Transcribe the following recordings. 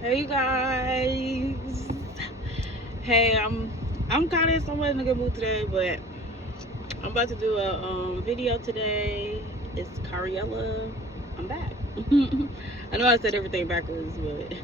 Hey guys. Hey, I'm kind of somewhat in a good mood today, but I'm about to do a video today. It's Cariella. I'm back. I know I said everything backwards, but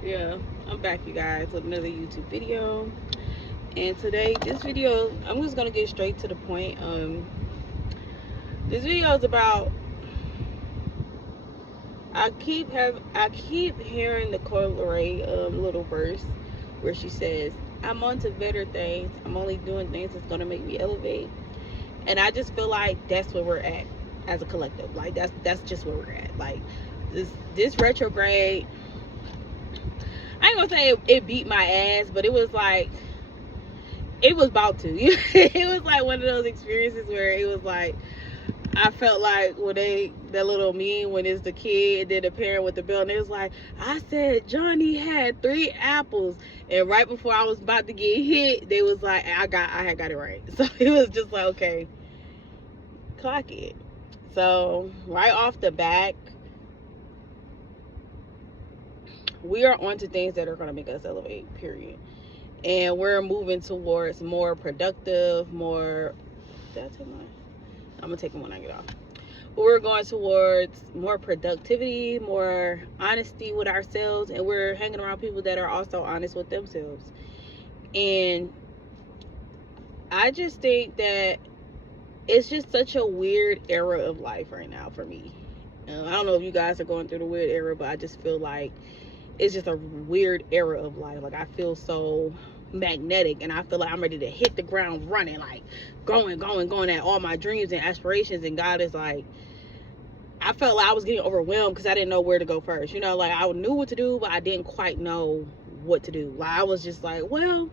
yeah, I'm back, you guys, with another YouTube video. And today, this video, I'm just gonna get straight to the point. This video is about. I keep hearing the Coi Leray little verse where she says, "I'm on to better things. I'm only doing things that's gonna make me elevate." And I just feel like that's where we're at as a collective. Like that's just where we're at. Like this retrograde. I ain't gonna say it beat my ass, but it was like it was about to. It was like one of those experiences where it was like I felt like when that little meme when it's the kid and then the parent with the bill and it was like, I said Johnny had 3 apples, and right before I was about to get hit, they was like, I had got it right. So it was just like, okay, clock it. So right off the back, we are onto things that are gonna make us elevate, period. And we're moving towards more productive, more did I take mine? I'm gonna take them when I get off. We're going towards more productivity, more honesty with ourselves, and we're hanging around people that are also honest with themselves. And I just think that it's just such a weird era of life right now for me. I don't know if you guys are going through the weird era, but I just feel like it's just a weird era of life. Like I feel so magnetic, and I feel like I'm ready to hit the ground running, like going at all my dreams and aspirations. And God is like, I felt like I was getting overwhelmed because I didn't know where to go first. You know, like I knew what to do, but I didn't quite know what to do. Like I was just like, well,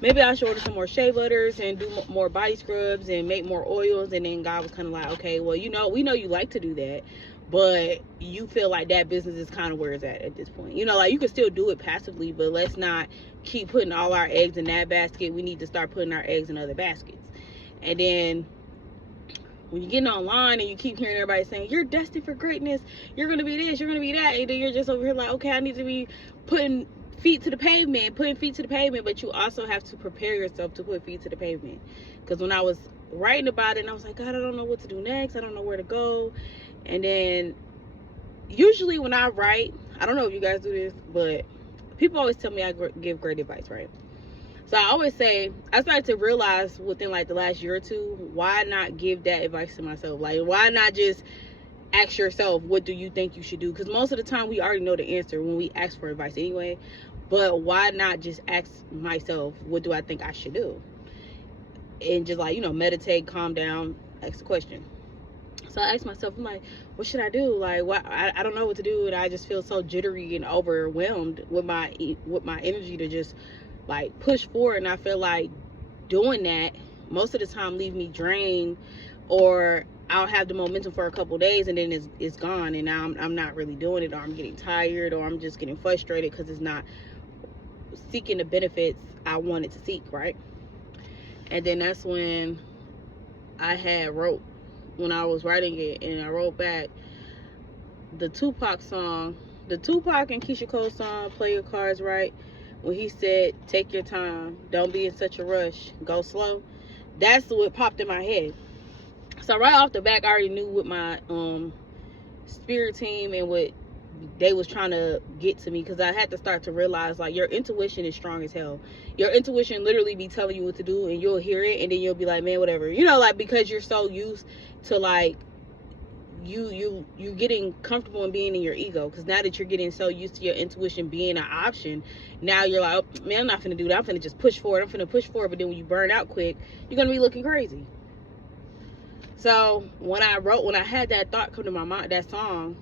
maybe I should order some more shea butters and do more body scrubs and make more oils. And then God was kind of like, okay, well, you know, we know you like to do that, but you feel like that business is kind of where it's at this point. You know, like you can still do it passively, but let's not keep putting all our eggs in that basket. We need to start putting our eggs in other baskets. And then when you're getting online and you keep hearing everybody saying you're destined for greatness, you're gonna be this, you're gonna be that, and then you're just over here like, okay, I need to be putting feet to the pavement, but you also have to prepare yourself to put feet to the pavement. Because when I was writing about it, and I was like, God, I don't know what to do next, I don't know where to go. And then usually when I write, I don't know if you guys do this, but people always tell me I give great advice, right? So I always say, I started to realize within like the last year or two, why not give that advice to myself? Like, why not just ask yourself, what do you think you should do? Because most of the time we already know the answer when we ask for advice anyway. But why not just ask myself, what do I think I should do? And just like, you know, meditate, calm down, ask the question. So I asked myself, I'm like, what should I do? Like, what? I don't know what to do, and I just feel so jittery and overwhelmed with my energy to just like push forward. And I feel like doing that most of the time leave me drained, or I'll have the momentum for a couple days and then it's gone, and now I'm not really doing it, or I'm getting tired, or I'm just getting frustrated because it's not seeking the benefits I wanted to seek, right? And then that's when I had wrote when I was writing it, and I wrote back the Tupac song, the Tupac and Keisha Cole song, Play Your Cards Right, when he said, take your time, don't be in such a rush, go slow. That's what popped in my head. So right off the back, I already knew what my spirit team and what they was trying to get to me, because I had to start to realize like your intuition is strong as hell. Your intuition literally be telling you what to do, and you'll hear it and then you'll be like, man, whatever, you know, like because you're so used to like you getting comfortable in being in your ego. Because now that you're getting so used to your intuition being an option, now you're like, oh, man, I'm not finna do that, I'm finna just push forward, but then when you burn out quick, you're gonna be looking crazy. So when I had that thought come to my mind, that song,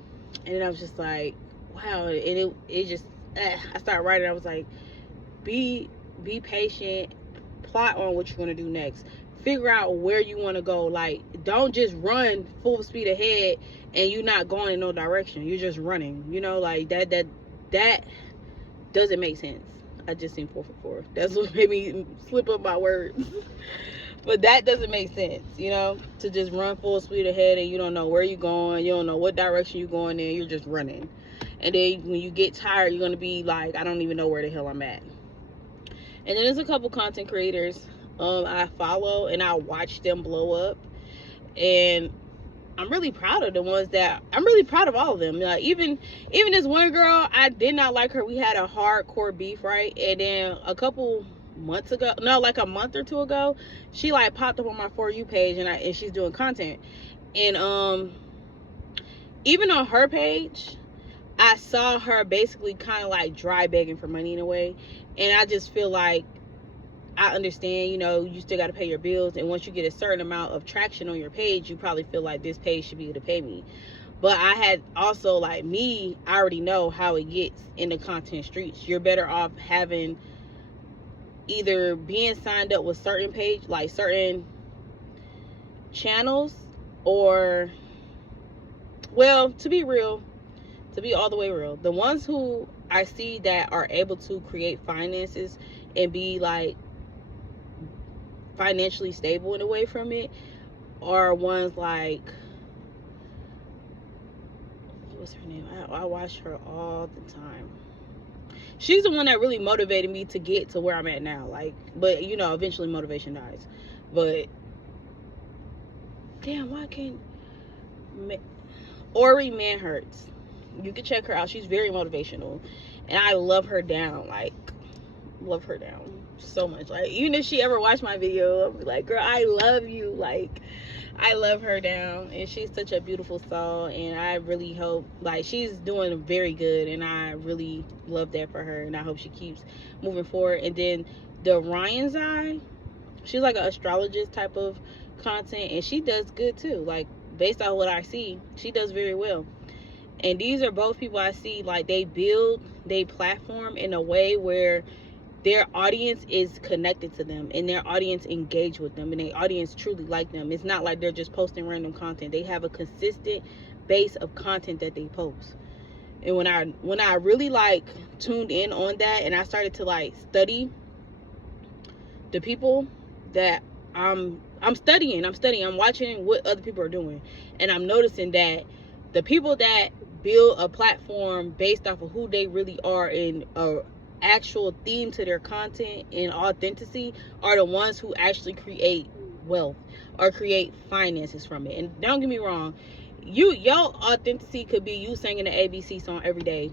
and then I was just like, wow. And it just I started writing. I was like, be patient, plot on what you're gonna do next, figure out where you want to go. Like, don't just run full speed ahead and you're not going in no direction, you're just running, you know, like that doesn't make sense. I just seen 444. That's what made me slip up my words. But that doesn't make sense, you know, to just run full speed ahead and you don't know where you're going, you don't know what direction you're going in, you're just running. And then when you get tired, you're going to be like, I don't even know where the hell I'm at. And then there's a couple content creators I follow, and I watch them blow up. And I'm really proud of the ones that, I'm really proud of all of them. Like, even this one girl, I did not like her. We had a hardcore beef, right? And then a couple months ago, no, like a month or two ago, she like popped up on my For You page, and she's doing content. And even on her page, I saw her basically kind of like dry begging for money in a way. And I just feel like, I understand, you know, you still got to pay your bills. And once you get a certain amount of traction on your page, you probably feel like this page should be able to pay me. But I had also, like me, I already know how it gets in the content streets. You're better off having either being signed up with certain page, like certain channels, or, well, to be real, to be all the way real, the ones who I see that are able to create finances and be like financially stable in a way from it are ones like, what's her name? I watch her all the time. She's the one that really motivated me to get to where I'm at now. Like, but you know, eventually motivation dies. But damn, why can't Ori Manhertz? You can check her out. She's very motivational, and I love her down. Like, love her down so much. Like, even if she ever watched my video, I'll be like, girl, I love you. Like, I love her down, and she's such a beautiful soul, and I really hope, like, she's doing very good, and I really love that for her, and I hope she keeps moving forward. And then the Ryan's Eye, she's like an astrologist type of content, and she does good too. Like, based on what I see, she does very well. And these are both people I see, like, they build their platform in a way where their audience is connected to them, and their audience engage with them, and their audience truly like them. It's not like they're just posting random content. They have a consistent base of content that they post. And when I really like tuned in on that, and I started to like study the people that I'm studying, I'm watching what other people are doing, and I'm noticing that the people that build a platform based off of who they really are and actual theme to their content and authenticity are the ones who actually create wealth or create finances from it. And don't get me wrong, your authenticity could be you singing the ABC song every day,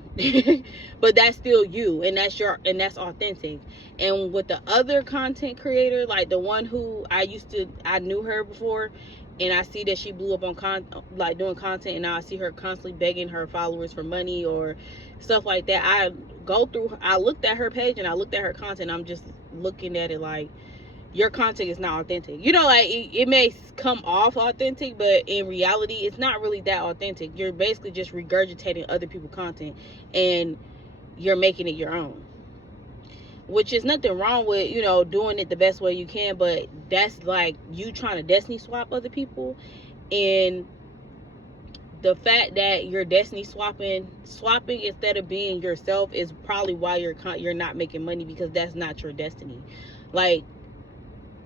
but that's still you, and that's authentic. And with the other content creator, like the one who I knew her before, and I see that she blew up on doing content, and now I see her constantly begging her followers for money or stuff like that. I looked at her page and I looked at her content. I'm just looking at it like, your content is not authentic. You know, like it may come off authentic, but in reality, it's not really that authentic. You're basically just regurgitating other people's content, and you're making it your own. Which is nothing wrong with, you know, doing it the best way you can, but that's like you trying to destiny swap other people. And the fact that you're destiny swapping instead of being yourself is probably why you're not making money, because that's not your destiny. Like,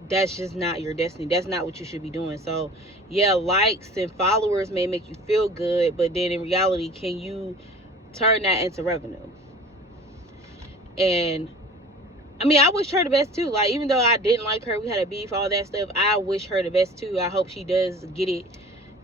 that's just not your destiny. That's not what you should be doing. So yeah, likes and followers may make you feel good, but then in reality, can you turn that into revenue? And I mean, I wish her the best too. Like, even though I didn't like her, we had a beef, all that stuff, I wish her the best too. I hope she does get it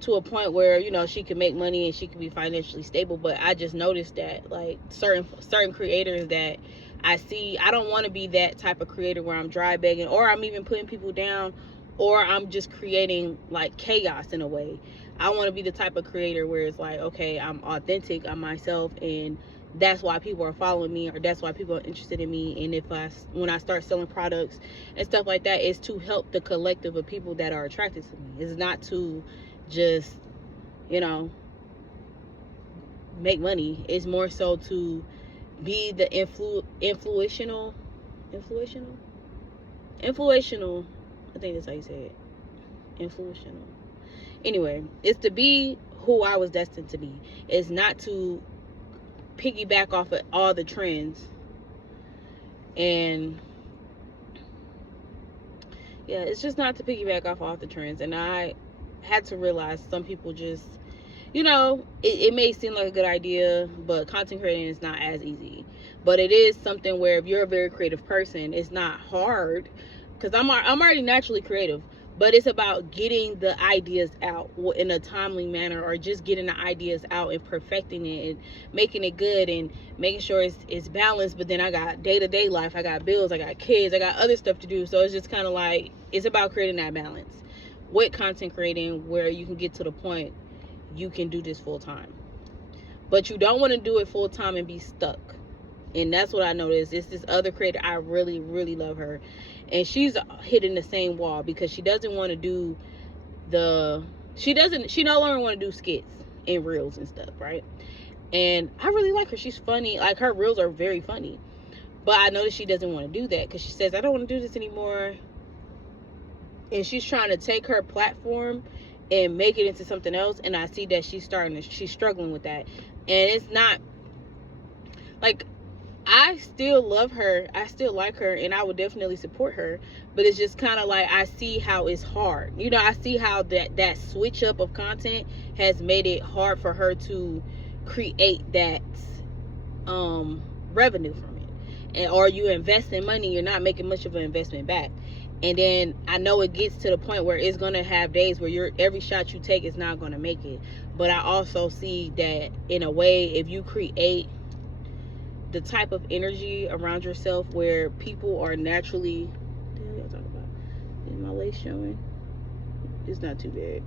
to a point where, you know, she can make money and she can be financially stable. But I just noticed that, like, certain creators that I see, I don't want to be that type of creator where I'm dry begging, or I'm even putting people down, or I'm just creating like chaos in a way. I want to be the type of creator where it's like, okay, I'm authentic, I'm myself, and that's why people are following me, or that's why people are interested in me. And when I start selling products and stuff like that, it's to help the collective of people that are attracted to me. It's not to just, you know, make money. It's more so to be the influential, I think that's how you say it, influential. Anyway, it's to be who I was destined to be. It's not to piggyback off of all the trends. And yeah, it's just not to piggyback off all the trends. And I had to realize some people just you know, it may seem like a good idea, but content creating is not as easy. But it is something where if you're a very creative person, it's not hard, because I'm already naturally creative. But it's about getting the ideas out in a timely manner, or just getting the ideas out and perfecting it and making it good and making sure it's balanced. But then I got day-to-day life, I got bills, I got kids, I got other stuff to do. So it's just kind of like, it's about creating that balance with content creating, where you can get to the point you can do this full time. But you don't want to do it full time and be stuck. And that's what I noticed. It's this other creator, I really, really love her, and she's hitting the same wall, because she doesn't want to do she no longer want to do skits and reels and stuff, right? And I really like her. She's funny. Like, her reels are very funny. But I noticed she doesn't want to do that, because she says, I don't want to do this anymore. And she's trying to take her platform and make it into something else. And I see that she's struggling with that. And it's not like, I still love her, I still like her, and I would definitely support her. But it's just kind of like, I see how it's hard. You know, I see how that switch up of content has made it hard for her to create that revenue from it. Or you invest in money, you're not making much of an investment back. And then I know it gets to the point where it's going to have days where every shot you take is not going to make it. But I also see that, in a way, if you create the type of energy around yourself where people are naturally, what the hell y'all talking about? Is my lace showing? It's not too bad.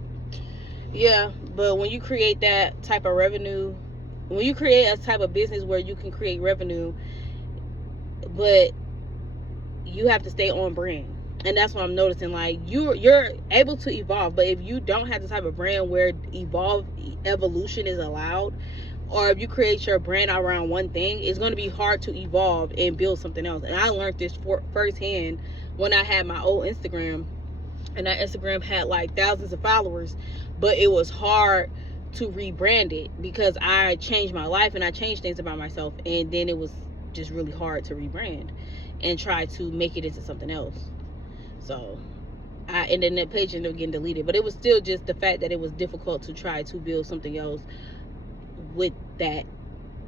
Yeah, but when you create that type of revenue, when you create a type of business where you can create revenue, but you have to stay on brand. And that's what I'm noticing. Like, you're able to evolve, but if you don't have the type of brand where evolution is allowed, or if you create your brand around one thing, it's going to be hard to evolve and build something else. And I learned this firsthand when I had my old Instagram, and that Instagram had like thousands of followers, but it was hard to rebrand it, because I changed my life and I changed things about myself, and then it was just really hard to rebrand and try to make it into something else. So and then that page ended up getting deleted. But it was still just the fact that it was difficult to try to build something else with that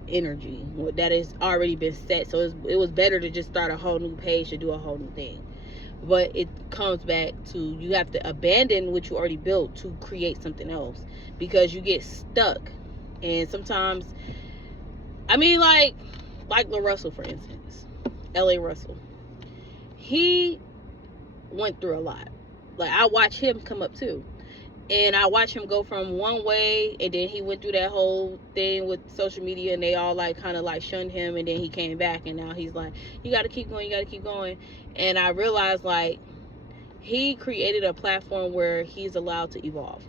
energy that has already been set. So it was better to just start a whole new page to do a whole new thing. But it comes back to, you have to abandon what you already built to create something else, because you get stuck. And sometimes, I mean, like La Russell, for instance, L.A. Russell, he went through a lot. Like, I watch him come up too, and I watch him go from one way, and then he went through that whole thing with social media, and they all like kind of like shunned him, and then he came back, and now he's like, you got to keep going, you got to keep going. And I realized, like, he created a platform where he's allowed to evolve.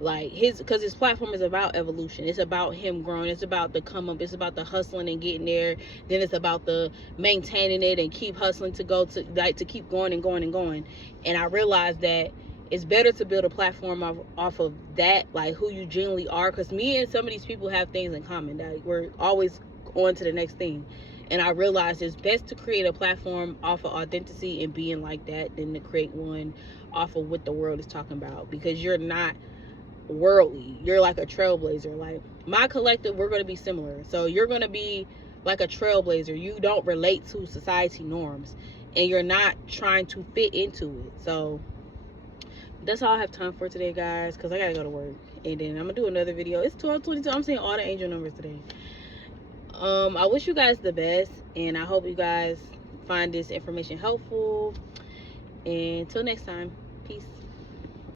Like, because his platform is about evolution. It's about him growing. It's about the come up. It's about the hustling and getting there. Then it's about the maintaining it and keep hustling to keep going and going and going. And I realized that it's better to build a platform off of that, like who you genuinely are. Because me and some of these people have things in common, that we're always on to the next thing. And I realized it's best to create a platform off of authenticity and being like that than to create one off of what the world is talking about. Because you're not worldly, you're like a trailblazer. Like, my collective, we're going to be similar. So you're going to be like a trailblazer. You don't relate to society norms, and you're not trying to fit into it. So that's all I have time for today, guys, because I gotta go to work, and then I'm gonna do another video. It's 12:22. I'm seeing all the angel numbers today. I wish you guys the best, and I hope you guys find this information helpful. And until next time, peace.